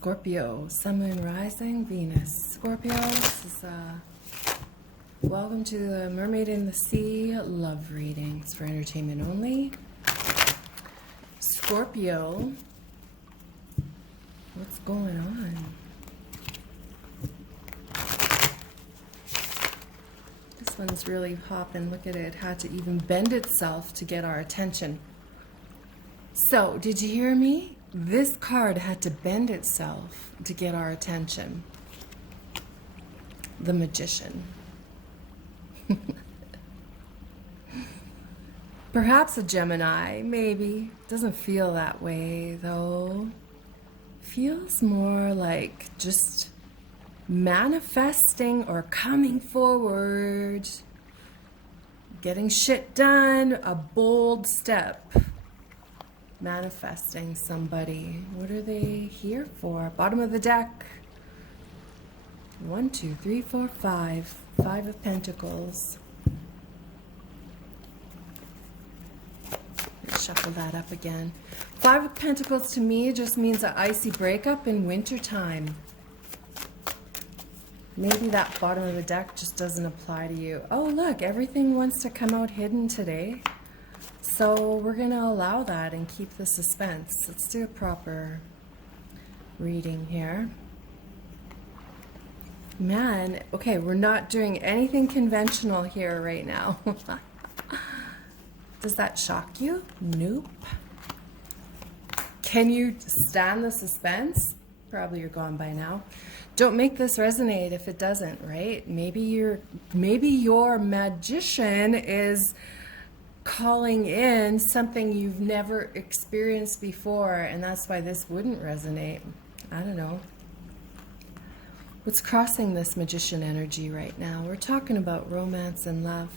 Scorpio, Sun, Moon, Rising, Venus. Scorpio, this is welcome to the Mermaid in the Sea love readings for entertainment only. Scorpio, what's going on? This one's really hopping. Look at it. It had to even bend itself to get our attention. So, did you hear me? This card had to bend itself to get our attention. The Magician. Perhaps a Gemini, maybe. Doesn't feel that way, though. Feels more like just manifesting or coming forward. Getting shit done, a bold step. Manifesting somebody. What are they here for? Bottom of the deck. 1, 2, 3, 4, 5. 5 of Pentacles. Let's shuffle that up again. 5 of Pentacles to me just means an icy breakup in wintertime. Maybe that bottom of the deck just doesn't apply to you. Oh, look, everything wants to come out hidden today. So we're going to allow that and keep the suspense. Let's do a proper reading here. Man, okay, we're not doing anything conventional here right now. Does that shock you? Nope. Can you stand the suspense? Probably you're gone by now. Don't make this resonate if it doesn't, right? Maybe your magician is calling in something you've never experienced before, and that's why this wouldn't resonate. I don't know. What's crossing this magician energy right now? We're talking about romance and love.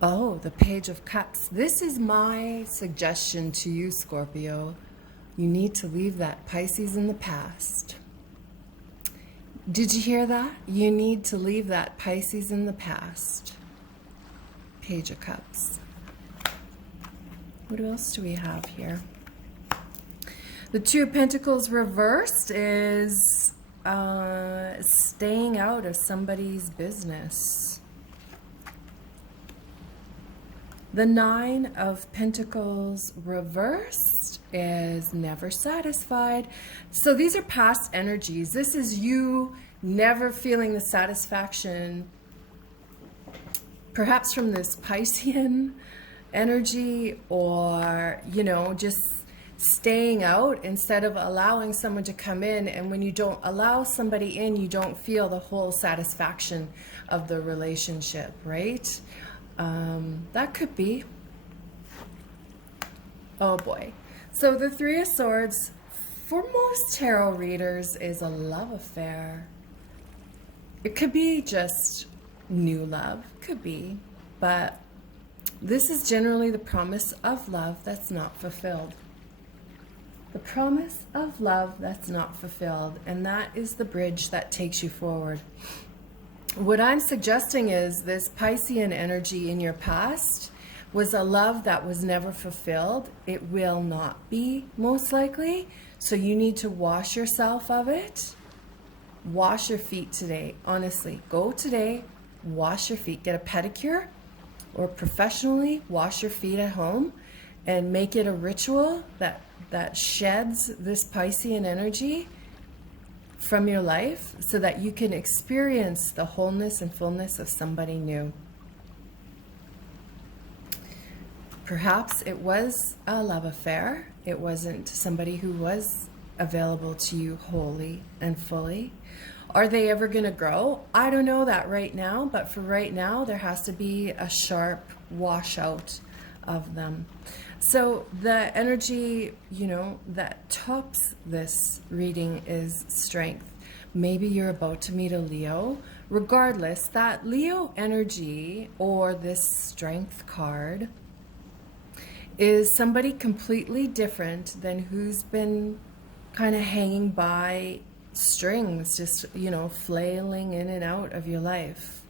Oh, the Page of Cups. This is my suggestion to you, Scorpio. You need to leave that Pisces in the past. Did you hear that? You need to leave that Pisces in the past. Page of Cups. What else do we have here? The 2 of Pentacles reversed is staying out of somebody's business. The 9 of Pentacles reversed is never satisfied. So these are past energies. This is you never feeling the satisfaction, perhaps from this Piscean energy, or, you know, just staying out instead of allowing someone to come in. And when you don't allow somebody in, you don't feel the whole satisfaction of the relationship, right? That could be. Oh boy. So the 3 of Swords, for most tarot readers, is a love affair. It could be just new love, could be, but this is generally the promise of love that's not fulfilled. The promise of love that's not fulfilled, and that is the bridge that takes you forward. What I'm suggesting is this Piscean energy in your past was a love that was never fulfilled. It will not be, most likely. So you need to wash yourself of it. Wash your feet today. Honestly, go today, wash your feet. Get a pedicure, or professionally wash your feet at home and make it a ritual that sheds this Piscean energy from your life so that you can experience the wholeness and fullness of somebody new. Perhaps it was a love affair. It wasn't somebody who was available to you wholly and fully. Are they ever going to grow? I don't know that right now, but for right now, there has to be a sharp washout of them. So the energy, you know, that tops this reading is strength. Maybe you're about to meet a Leo. Regardless, that Leo energy, or this strength card, is somebody completely different than who's been kind of hanging by strings, just, you know, flailing in and out of your life.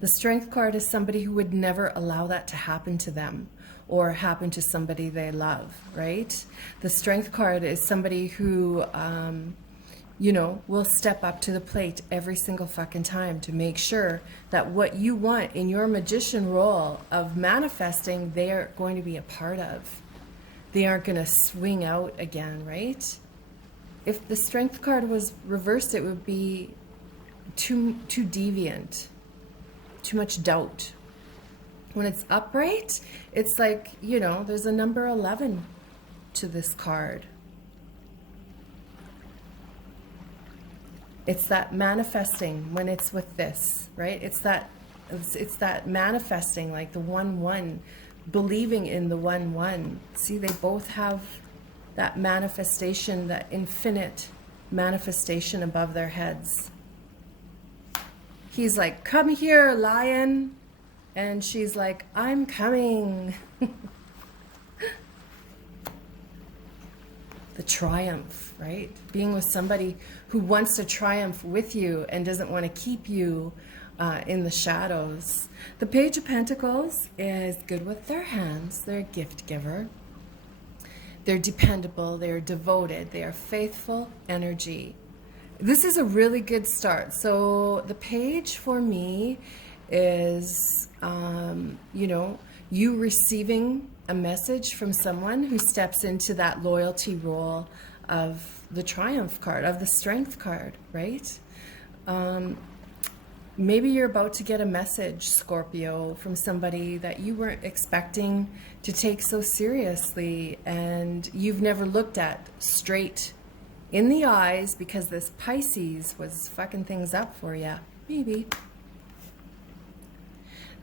The strength card is somebody who would never allow that to happen to them or happen to somebody they love, right? The strength card is somebody who you know, will step up to the plate every single fucking time to make sure that what you want in your magician role of manifesting, they are going to be a part of. They aren't going to swing out again, right? If the Strength card was reversed, it would be too deviant, too much doubt. When it's upright, it's like, you know, there's a number 11 to this card. It's that manifesting when it's with this, right? It's that manifesting, like the 1-1, believing in the 1-1. See, they both have that manifestation, that infinite manifestation above their heads. He's like, come here, lion. And she's like, I'm coming. The triumph, right? Being with somebody who wants to triumph with you and doesn't want to keep you in the shadows. The Page of Pentacles is good with their hands. They're a gift giver. They're dependable. They're devoted. They are faithful energy. This is a really good start. So the page for me is, you know, you receiving a message from someone who steps into that loyalty role of the Triumph card, of the Strength card, right? Maybe you're about to get a message, Scorpio, from somebody that you weren't expecting to take so seriously, and you've never looked at straight in the eyes because this Pisces was fucking things up for you. Maybe.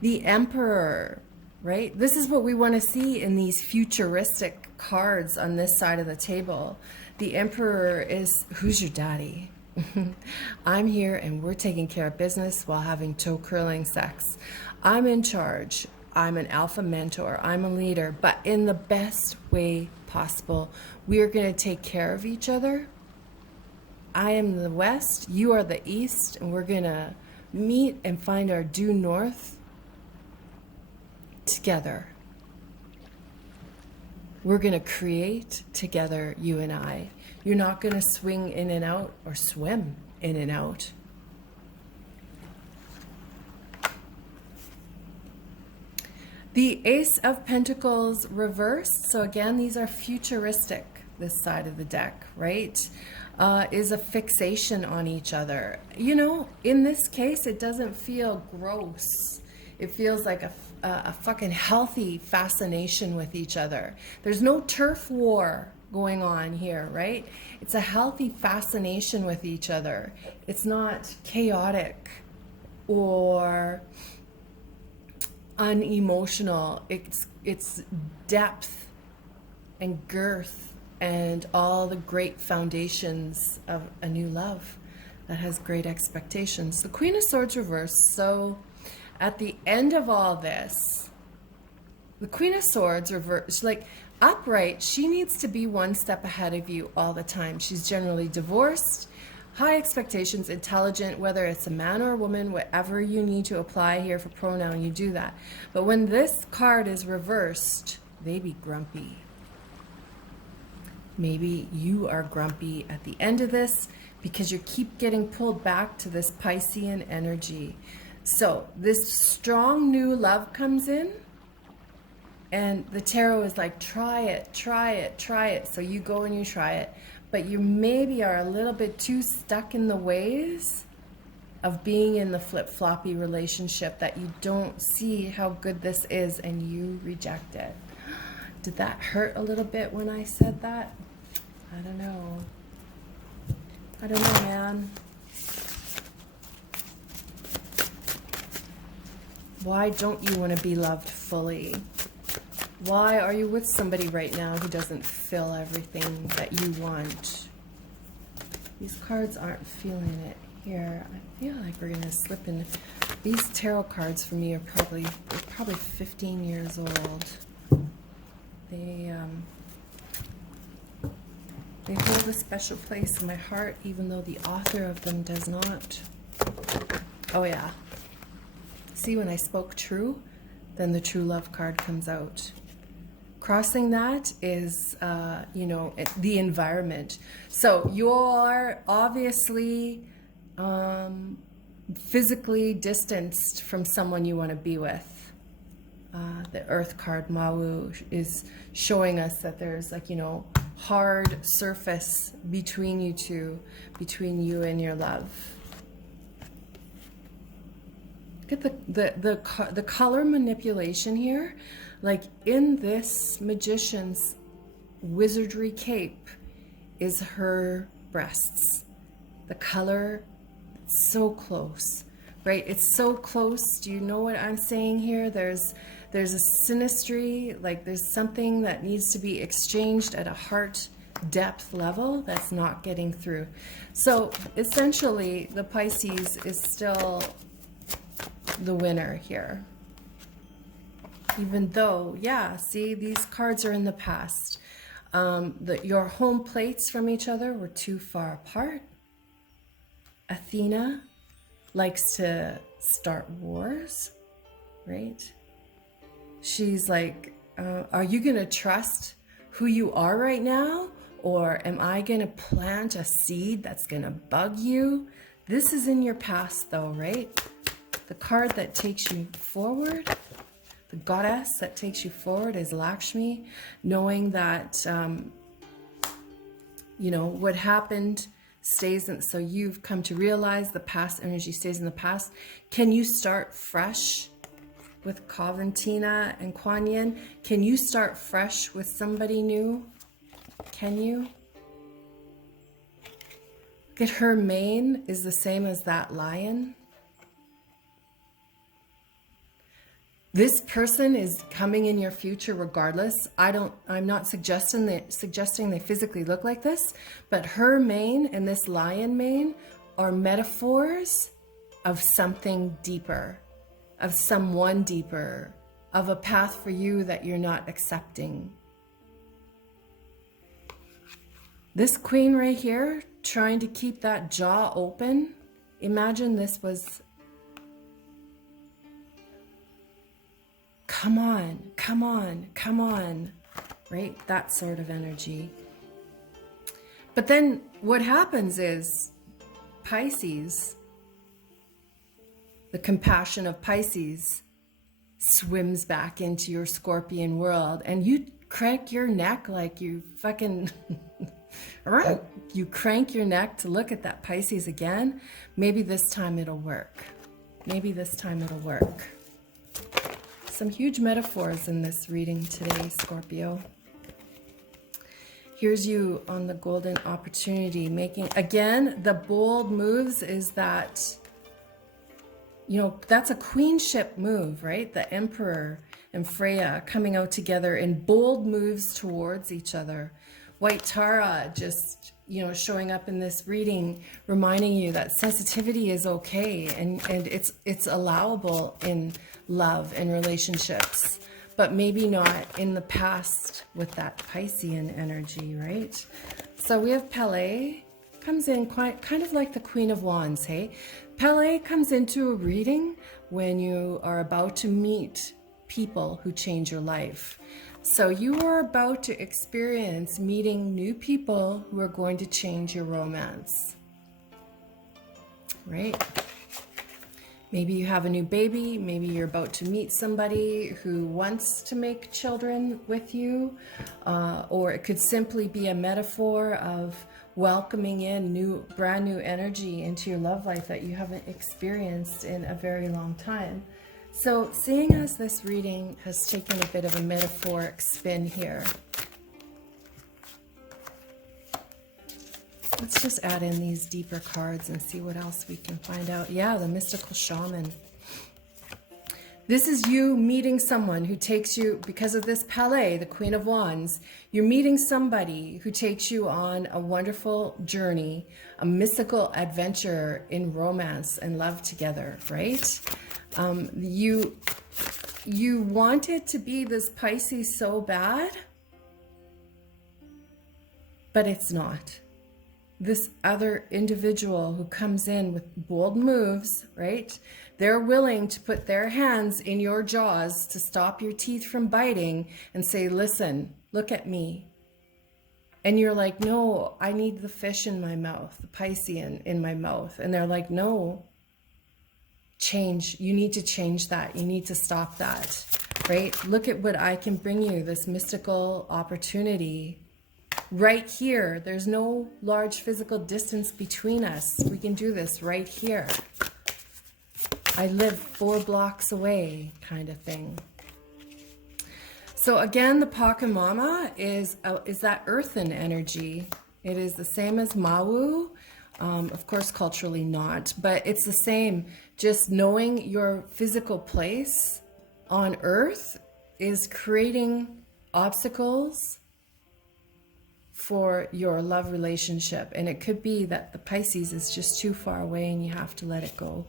The Emperor, right? This is what we want to see in these futuristic cards on this side of the table. The Emperor is, who's your daddy? I'm here and we're taking care of business while having toe curling sex. I'm in charge. I'm an alpha mentor. I'm a leader, but in the best way possible. We are going to take care of each other. I am the West, you are the East, and we're going to meet and find our due north together. We're going to create together, you and I. You're not going to swing in and out or swim in and out. The Ace of Pentacles reversed. So again, these are futuristic, this side of the deck, right? Is a fixation on each other. You know, in this case, it doesn't feel gross. It feels like a fucking healthy fascination with each other. There's no turf war going on here, right? It's a healthy fascination with each other. It's not chaotic or unemotional. It's depth and girth and all the great foundations of a new love that has great expectations. The Queen of Swords reversed. So at the end of all this, the Queen of Swords reversed, like upright, she needs to be one step ahead of you all the time. She's generally divorced, high expectations, intelligent, whether it's a man or a woman, whatever you need to apply here for pronoun, you do that. But when this card is reversed, they be grumpy. Maybe you are grumpy at the end of this because you keep getting pulled back to this Piscean energy. So this strong new love comes in, and the tarot is like, try it, try it, try it. So you go and you try it, but you maybe are a little bit too stuck in the ways of being in the flip-floppy relationship that you don't see how good this is and you reject it. Did that hurt a little bit when I said that? I don't know. I don't know, man. Why don't you want to be loved fully? Why are you with somebody right now who doesn't fill everything that you want? These cards aren't feeling it here. I feel like we're going to slip in. These tarot cards for me are probably 15 years old. They hold a special place in my heart, even though the author of them does not. Oh yeah. See, when I spoke true, then the true love card comes out. Crossing that is, you know, the environment. So you're obviously physically distanced from someone you want to be with. The Earth card, Mawu, is showing us that there's, like, you know, hard surface between you two, between you and your love. Look at the color manipulation here. Like, in this magician's wizardry cape is her breasts. The color, so close, right? It's so close. Do you know what I'm saying here? There's a synastry, like there's something that needs to be exchanged at a heart depth level that's not getting through. So essentially, the Pisces is still the winner here. Even though, yeah, see, these cards are in the past. Your home plates from each other were too far apart. Athena likes to start wars, right? She's like, are you going to trust who you are right now? Or am I going to plant a seed that's going to bug you? This is in your past though, right? The card that takes you forward, the goddess that takes you forward is Lakshmi, knowing that, you know, what happened stays in, so you've come to realize the past energy stays in the past. Can you start fresh with Coventina and Kuan Yin? Can you start fresh with somebody new? Can you? Look at her mane is the same as that lion. This person is coming in your future regardless. I'm not suggesting they physically look like this, but her mane and this lion mane are metaphors of something deeper, of someone deeper, of a path for you that you're not accepting. This queen right here, trying to keep that jaw open. Imagine this was, come on, come on, come on, right? That sort of energy. But then what happens is Pisces, the compassion of Pisces, swims back into your Scorpion world, and you crank your neck like you fucking you crank your neck to look at that Pisces again. Maybe this time it'll work. Maybe this time it'll work. Some huge metaphors in this reading today, Scorpio. Here's you on the golden opportunity, making, again, the bold moves is that, you know, that's a queenship move, right? The Emperor and Freya coming out together in bold moves towards each other. White Tara just, you know, showing up in this reading, reminding you that sensitivity is okay and it's allowable in love and relationships, but maybe not in the past with that Piscean energy, right? So we have Pele, comes in quite kind of like the Queen of Wands, hey? Pele comes into a reading when you are about to meet people who change your life. So you are about to experience meeting new people who are going to change your romance, right? Maybe you have a new baby. Maybe you're about to meet somebody who wants to make children with you. Or it could simply be a metaphor of welcoming in brand new energy into your love life that you haven't experienced in a very long time. So seeing as this reading has taken a bit of a metaphoric spin here, let's just add in these deeper cards and see what else we can find out. Yeah, the mystical shaman. This is you meeting someone who takes you, because of this Pele, the Queen of Wands, you're meeting somebody who takes you on a wonderful journey, a mystical adventure in romance and love together, right? You wanted to be this Pisces so bad, but it's not. this other individual who comes in with bold moves, right? They're willing to put their hands in your jaws to stop your teeth from biting and say, listen, look at me. And you're like, no, I need the fish in my mouth, the Piscean in my mouth. And they're like, no, change. You need to change that. You need to stop that, right? Look at what I can bring you, this mystical opportunity right here. There's no large physical distance between us. We can do this right here. I live 4 blocks away, kind of thing. So again, the Pachamama is that earthen energy. It is the same as Mawu, of course culturally not, but it's the same. Just knowing your physical place on earth is creating obstacles for your love relationship. And it could be that the Pisces is just too far away and you have to let it go.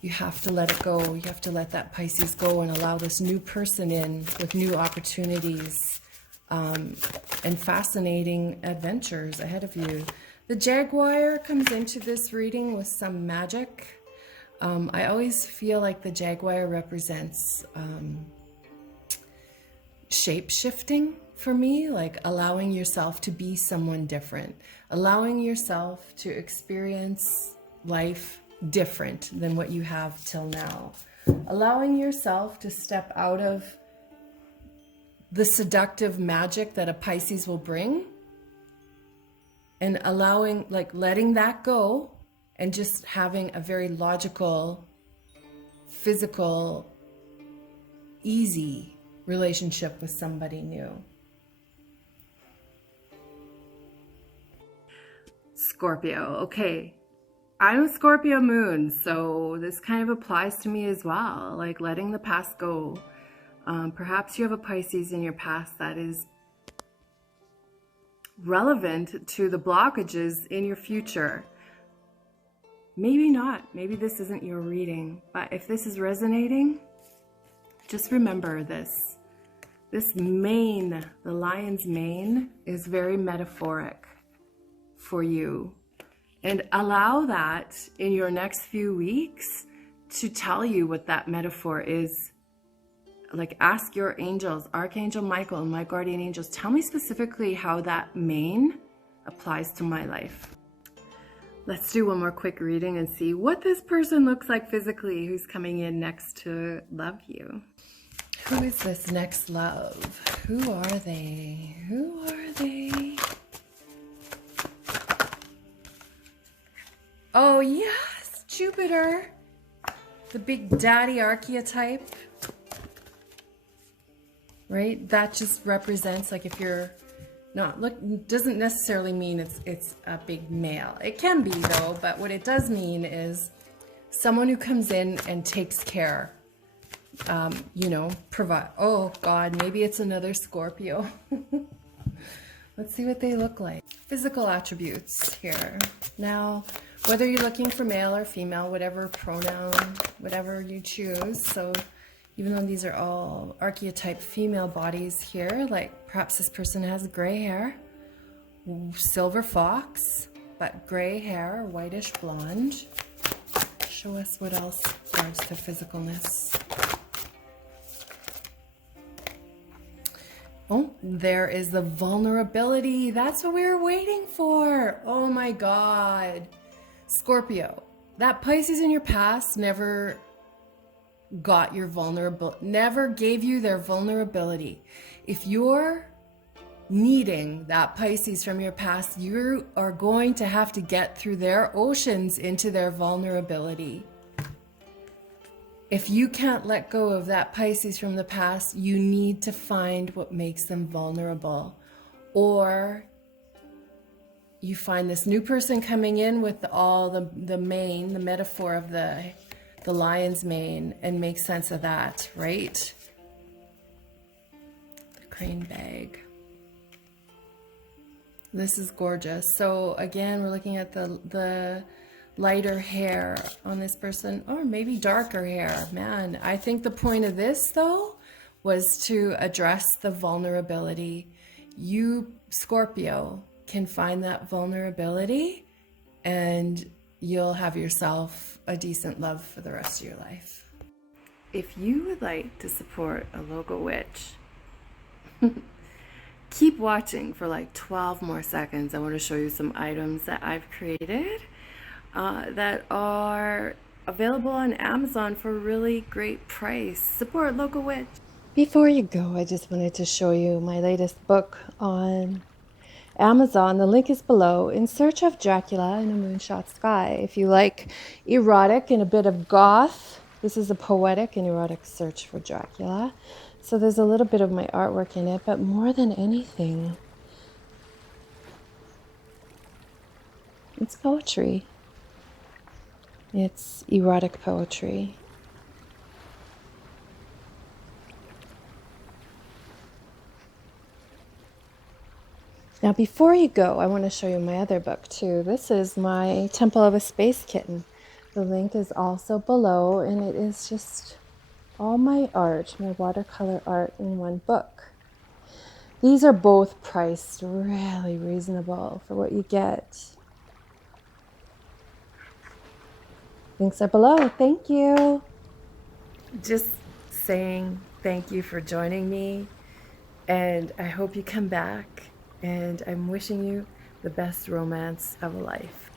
You have to let it go. You have to let that Pisces go and allow this new person in with new opportunities and fascinating adventures ahead of you. The Jaguar comes into this reading with some magic. I always feel like the Jaguar represents shape-shifting for me, like allowing yourself to be someone different, allowing yourself to experience life different than what you have till now, allowing yourself to step out of the seductive magic that a Pisces will bring and allowing, like letting that go and just having a very logical, physical, easy relationship with somebody new. Scorpio, okay. I'm a Scorpio moon, so this kind of applies to me as well, like letting the past go. Perhaps you have a Pisces in your past that is relevant to the blockages in your future. Maybe not. Maybe this isn't your reading, but if this is resonating, just remember this. This mane, the lion's mane, is very metaphoric for you. And allow that in your next few weeks to tell you what that metaphor is. Like ask your angels, Archangel Michael and my guardian angels, tell me specifically how that mane applies to my life. Let's do one more quick reading and see what this person looks like physically who's coming in next to love you. Who is this next love? Who are they? Who are they? Oh yes, Jupiter, the big daddy archetype, right? That just represents, like, if you're not, look, doesn't necessarily mean it's a big male. It can be though, but what it does mean is someone who comes in and takes care, you know, provide. Oh God, maybe it's another Scorpio. Let's see what they look like. Physical attributes here. Now, whether you're looking for male or female, whatever pronoun, whatever you choose. So even though these are all archetype female bodies here, like perhaps this person has gray hair, silver fox, but gray hair, whitish blonde. Show us what else regards to physicalness. Oh, there is the vulnerability. That's what we were waiting for. Oh my God. Scorpio, that Pisces in your past never got your never gave you their vulnerability. If you're needing that Pisces from your past, you are going to have to get through their oceans into their vulnerability. If you can't let go of that Pisces from the past, you need to find what makes them vulnerable. Or you find this new person coming in with all the mane, the metaphor of the lion's mane, and make sense of that, right? The crane bag. This is gorgeous. So again, we're looking at the lighter hair on this person, or maybe darker hair. Man, I think the point of this though was to address the vulnerability. You, Scorpio, can find that vulnerability, and you'll have yourself a decent love for the rest of your life. If you would like to support a local witch, keep watching for like 12 more seconds. I want to show you some items that I've created that are available on Amazon for a really great price. Support local witch. Before you go, I just wanted to show you my latest book on Amazon. The link is below. In Search of Dracula in a Moonshot Sky. If you like erotic and a bit of goth, this is a poetic and erotic search for Dracula. So there's a little bit of my artwork in it, but more than anything, it's poetry. It's erotic poetry. Now, before you go, I want to show you my other book too. This is my Temple of a Space Kitten. The link is also below, and it is just all my art, my watercolor art in one book. These are both priced really reasonable for what you get. Links are below. Thank you. Just saying thank you for joining me, and I hope you come back, and I'm wishing you the best romance of a life.